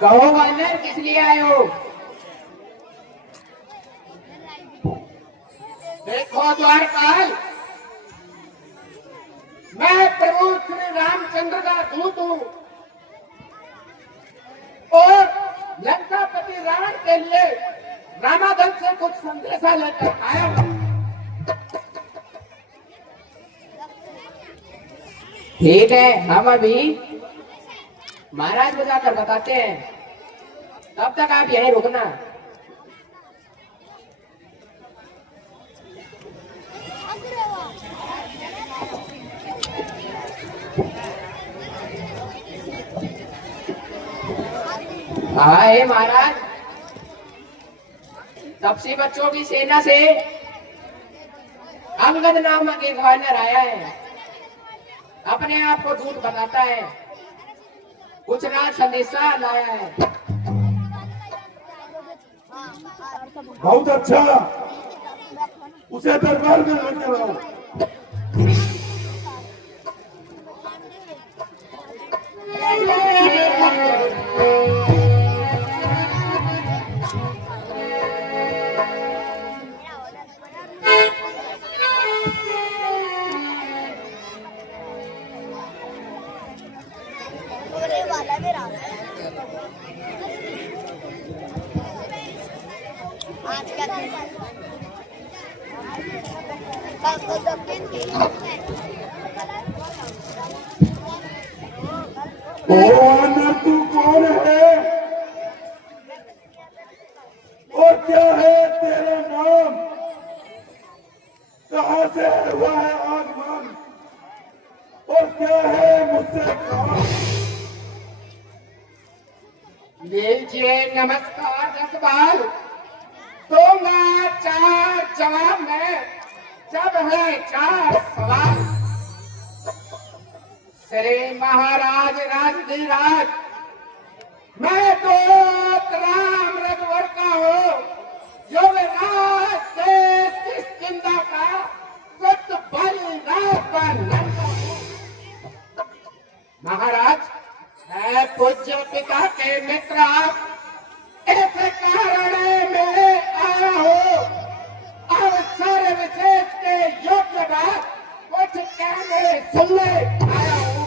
कहो वानर किस लिए आए हो? देखो द्वारपाल, मैं प्रभु श्री रामचंद्र का दूत हूँ और लंकापति रावण के लिए रामाधन से कुछ संदेशा लेकर आया हूँ। ठीक है, हम अभी महाराज को जाकर बताते हैं, तब तक आप यहीं रुकना। हाय महाराज, तपसी बच्चों की सेना से अंगद नामक एक वानर आया है, अपने आप को झूठ बताता है, कुछ राज संदेशा लाया है। बहुत अच्छा, उसे दरबार में लेकर आओ। वानर तू कौन है और क्या है तेरा नाम? कहाँ से हुआ है आगमन और क्या है मुझसे काम? लीजिए नमस्कार 10 बार दूंगा 4 जवाब में, जब है 4 सवाल। श्री महाराज राजधिराज, मैं तो राम रघुवर का हूँ, युवराज देश की चिंता का सत्य बलिदान का लड़का हूँ। महाराज, मैं पूज्य पिता के मित्र आप, ऐसे कारण मिलने आया हूँ। अवसर विशेष के योग्य बात कुछ कहने सुनने आया हूँ।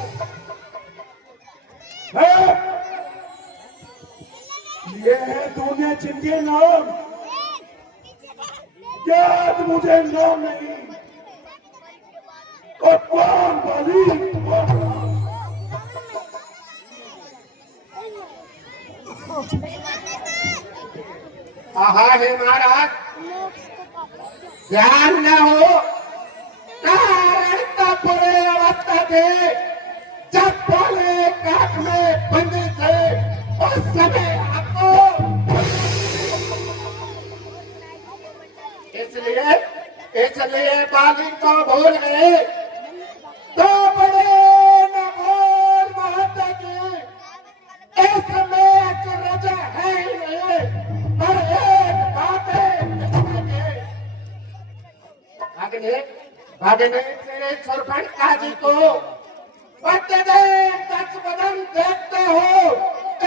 ये है तूने जिनके नाम, क्या आज मुझे नाम नहीं और कौन बली? हे महाराज, ध्यान न हो, कारण तो पूरे अवस्था थे, जब बोले काट में बंदी थे, उस समय आपको इसलिए बागी को भूल गए, तो बड़े न बोल महत्ता की, इसमें अचरज है ही नहीं, पर एक बात है भागने तेरे सुरभन काजी को प्रतिदिन 10 बदन देखते हो,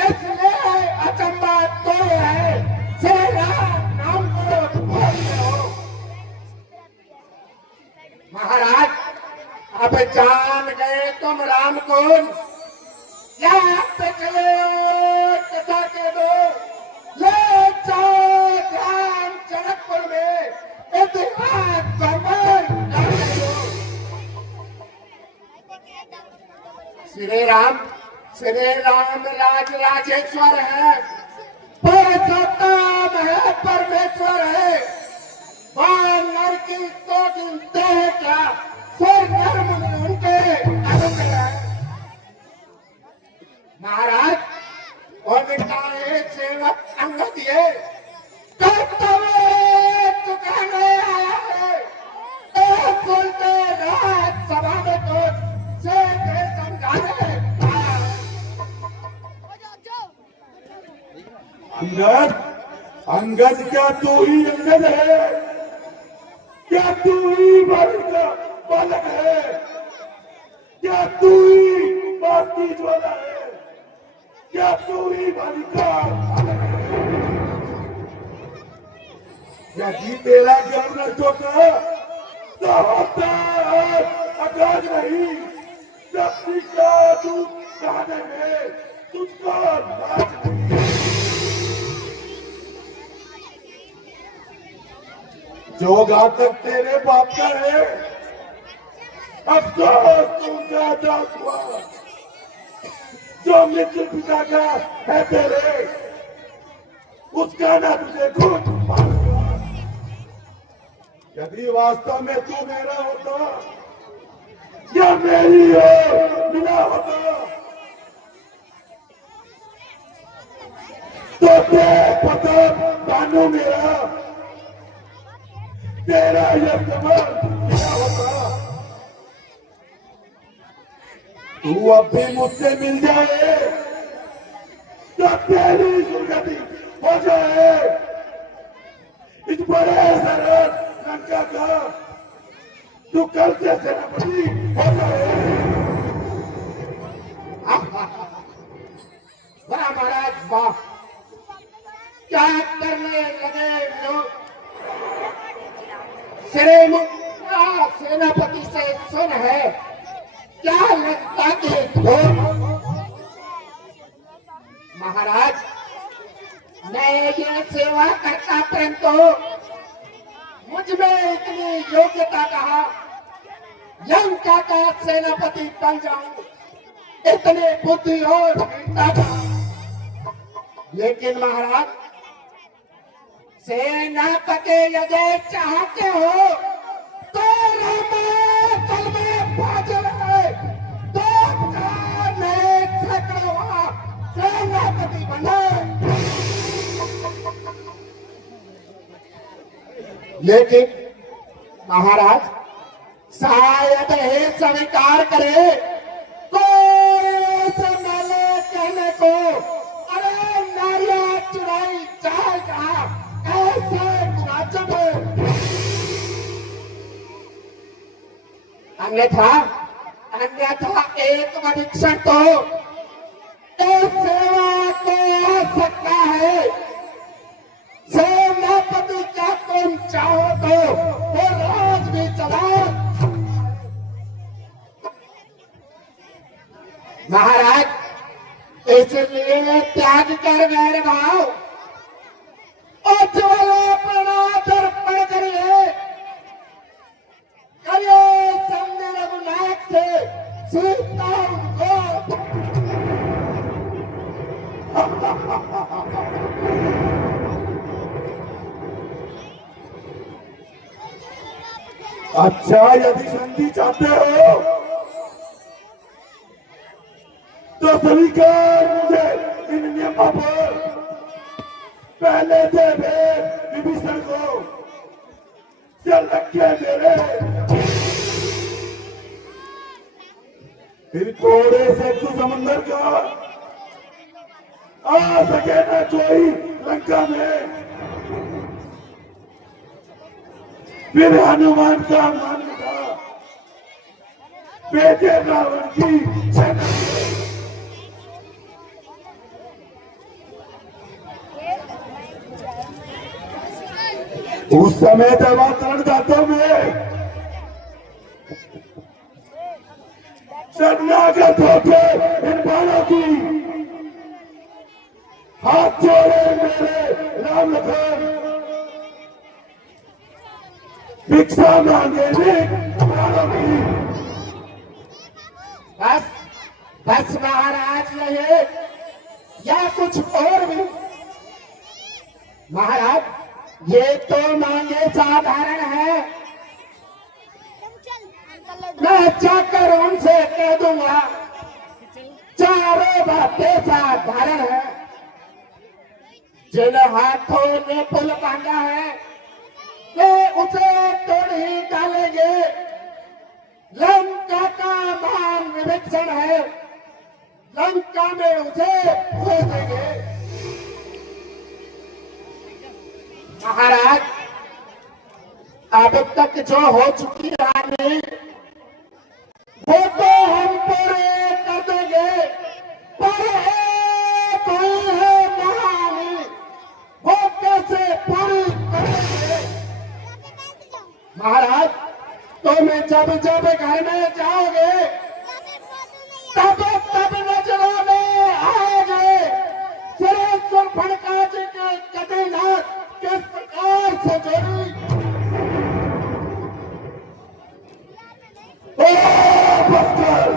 इसलिए अचंबा तो है, श्री राम नाम को बोलते हो। महाराज, अब जान गए तुम राम कौन, या पिछले कथा के दो ले जाओ ग्राम जनकपुर में, इतिहास श्री राम राज राजेश्वर है, पुरुषोत्तम है, परमेश्वर है, वानर की तो गिनते हैं क्या, फिर नर मुनि उनके अनुग्रह है। महाराज, उनका एक सेवक अंगद ये कर्तव्य चुकाने आया है, तो बोलते राज सभा में तो से समझाने। अंगद, अंगद क्या तू ही अंगद है? क्या तू ही बालिका बालक है? क्या तू ही बात की ज्वाला है? क्या तू ही बालिका? यदि तेरा ज्ञान नष्ट होता तो होता आकाश नहीं, धरती का दूध खाने में तुझको लाज नहीं। जो घातक तेरे बाप का है, अफसोस तुमका दास हुआ। जो मित्र पिता का है तेरे, उसका ना तुझे खुद मालूम। यदि वास्तव में तू मेरा होता या मेरी हो मिला होता तो देख पता बानू मेरा तेरा यह कमाल क्या होता। तू अब भी मुझसे मिल जाए तो तेरी दुर्गति हो जाए। इस बड़े सरहद लंका का तू कल से सेनापति हो जाए। वाह महाराज वाह, क्या करने लगे लोग। सेनापति से सुन है, क्या लगता के महाराज, मैं ये सेवा करता परंतु मुझ में इतनी योग्यता कहा लंका का सेनापति बन जाऊं, इतने बुद्धि और क्षमता का। लेकिन महाराज, सेनापति यदि चाहते हो तो रामाचल में फाजिल है, तो सेनापति बने। लेकिन महाराज, शायद ही स्वीकार करे कोई कहने को, अरे नारिया चुराई जाएगा ऐसे राज्य में। अन्यथा एक परीक्षण तो इस सेवा को आ सकता है। सेनापति का तुम चाहो तो वो राज भी चलाओ। महाराज, इसलिए त्याग कर गैर भाव उज्ज्वल प्राणार्पण करिए सामने रघुनाथ से सीता उनको। अच्छा, यदि संधि चाहते हो तो स्वीकार मुझे इन नियमों पर। पहले दे विभीषण को, चल रखे मेरे, फिर कोड़े से तू समंदर का आ सके न कोई लंका में। फिर हनुमान का मन था बेटे रावण की सेना। उस समय देवातरण घाटों में शरणागत होके इन बाणों की हाथ जोड़े मेरे राम लखन, भिक्षा मांगे बाणों की। बस महाराज, नहीं या कुछ और भी। महाराज, ये तो मांगे साधारण है, मैं जाकर उनसे कह दूंगा। चारों बातें साधारण है। जिन हाथों ने पुल बांधा है वे उसे तोड़ ही डालेंगे। लंका का महान विभीषण है, लंका में उसे खो देंगे। महाराज, अब तक जो हो चुकी रानी वो तो हम पूरे कर देंगे, पर जब जब घर में जाओगे तब तब नजरों में आओगे सुरेश्वर फड़का जी के कदीनाथ किस प्रकार से जोड़ी। बस कर।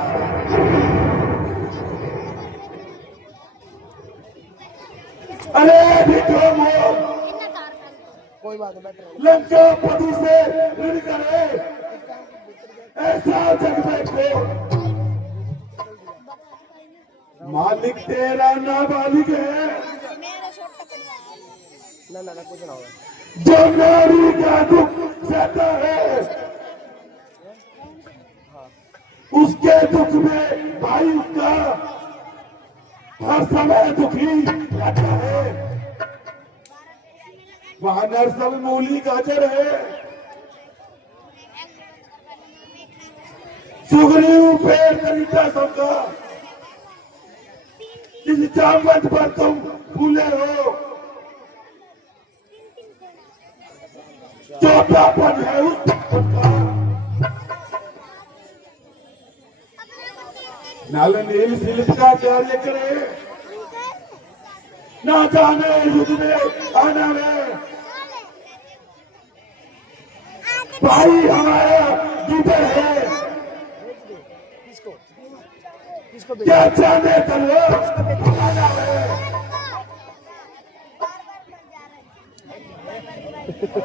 अरे विक्रम हो, कोई बात नहीं, लंका पति से ऋण करे, ऐसा जग में को मालिक तेरा नाबालिग है। ना कुछ ना होगा। जो नारी का दुख सहता है उसके दुख में भाई उसका हर समय दुखी रहता है। वहां नरसल मूली गाजर है, सुगरीव पेड़ तरीका सबका, इस जामवंत पर तुम फूले हो, चौथापन है उस तपन का। नल नील शिल्प का कार्य करे, ना जाने युद्ध में आना में भाई हमारा लीडर है। क्या जाने करो आना है।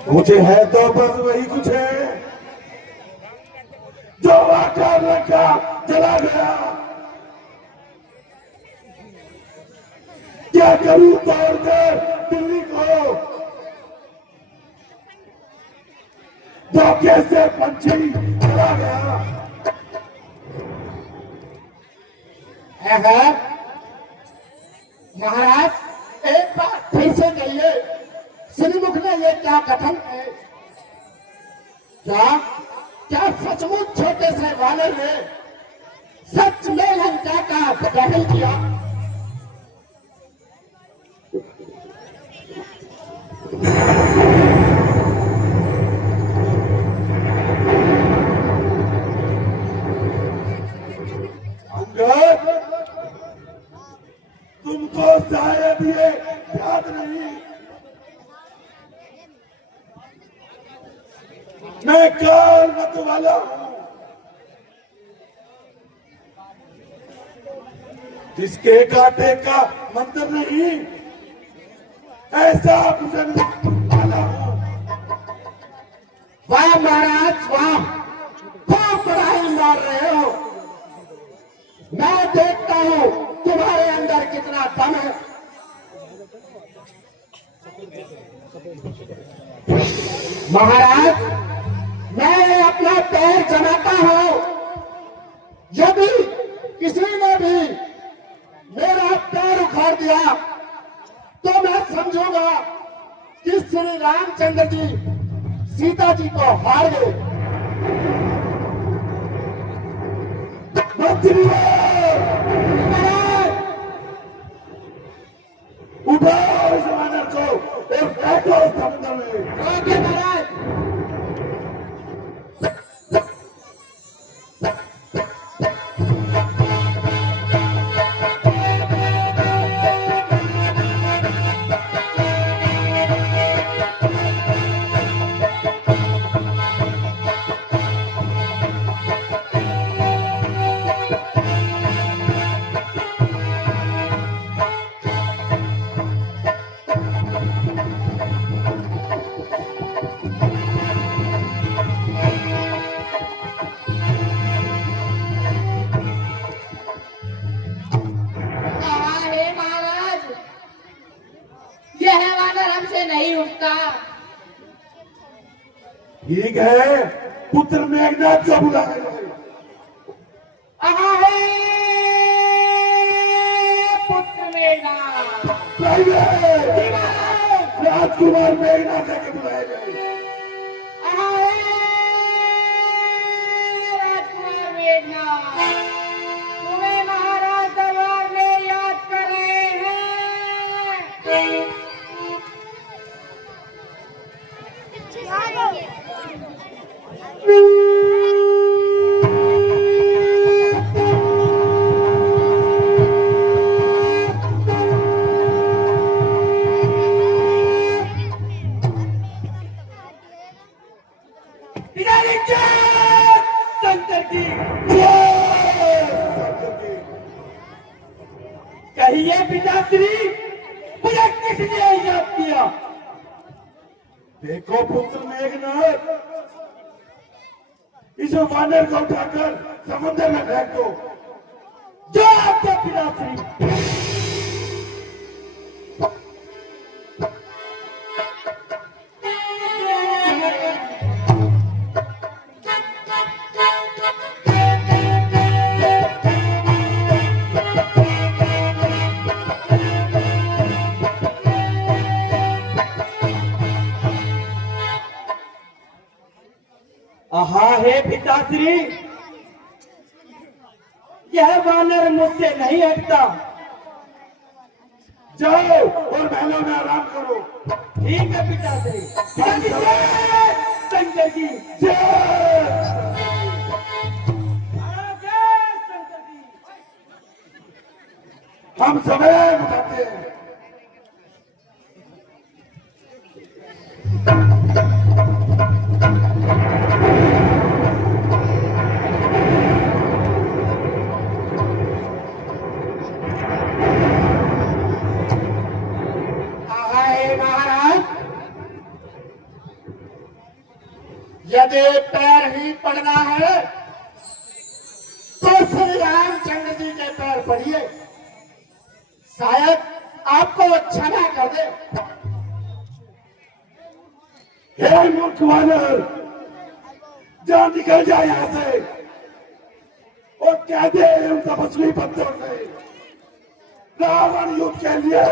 मुझे है तो बस वही कुछ है जो आकर रखा चला गया। क्या करूं तोड़कर दिल्ली को, धोखे से पंछी चला गया। है महाराज एक बार फिर से कहिए, श्रीमुख ने ये क्या कथन है? क्या क्या सचमुच छोटे से वाले ने सच में लंका का दहन किया? तुमको शायद ये याद नहीं, मैं काल मत वाला हूं, जिसके कांटे का मंत्र नहीं, ऐसा पूजन वाला हूं। वाह महाराज वाह, खूब बड़ाई मार रहे हो। मैं देखता हूं तुम्हारे अंदर कितना दम है। महाराज मैं अपना पैर जमाता हूं, यदि किसी ने भी मेरा पैर उखाड़ दिया तो मैं समझूंगा कि श्री रामचंद्र जी सीता जी को हार गए। मंत्री उठाओ इस वानर को और फेंको समुद्र में। ओके महाराज। नहीं उठता। ठीक है, पुत्र मेघनाथ को बुलाया। पुत्र मेघनाथ, राजकुमार मेघनाथ के बुलाए गए। राजकुमार मेघनाथ तुम्हें महाराज दरबार में याद कर रहे हैं। कहिए पिताश्री, मुझे किसने याद किया? देखो पुत्र मेघनाथ, इस वानर को उठाकर समुद्र में फेंक दो। जो आपका पिताश्री। हाँ हे पिताश्री, यह वानर मुझसे नहीं हटता। जाओ और महलों में आराम करो। ठीक है पिताश्री। पिताश्री जय शंकर जी। जय जय शंकर जी। हम समय बताते हैं। यदि पैर ही पड़ना है तो श्री रामचंद्र जी के पैर पड़िए, शायद आपको क्षमा कर दे। हे मूर्ख वानर, जा निकल जाए यहाँ से और कह दे उन तपस्वी बच्चों से रावण युद्ध के लिए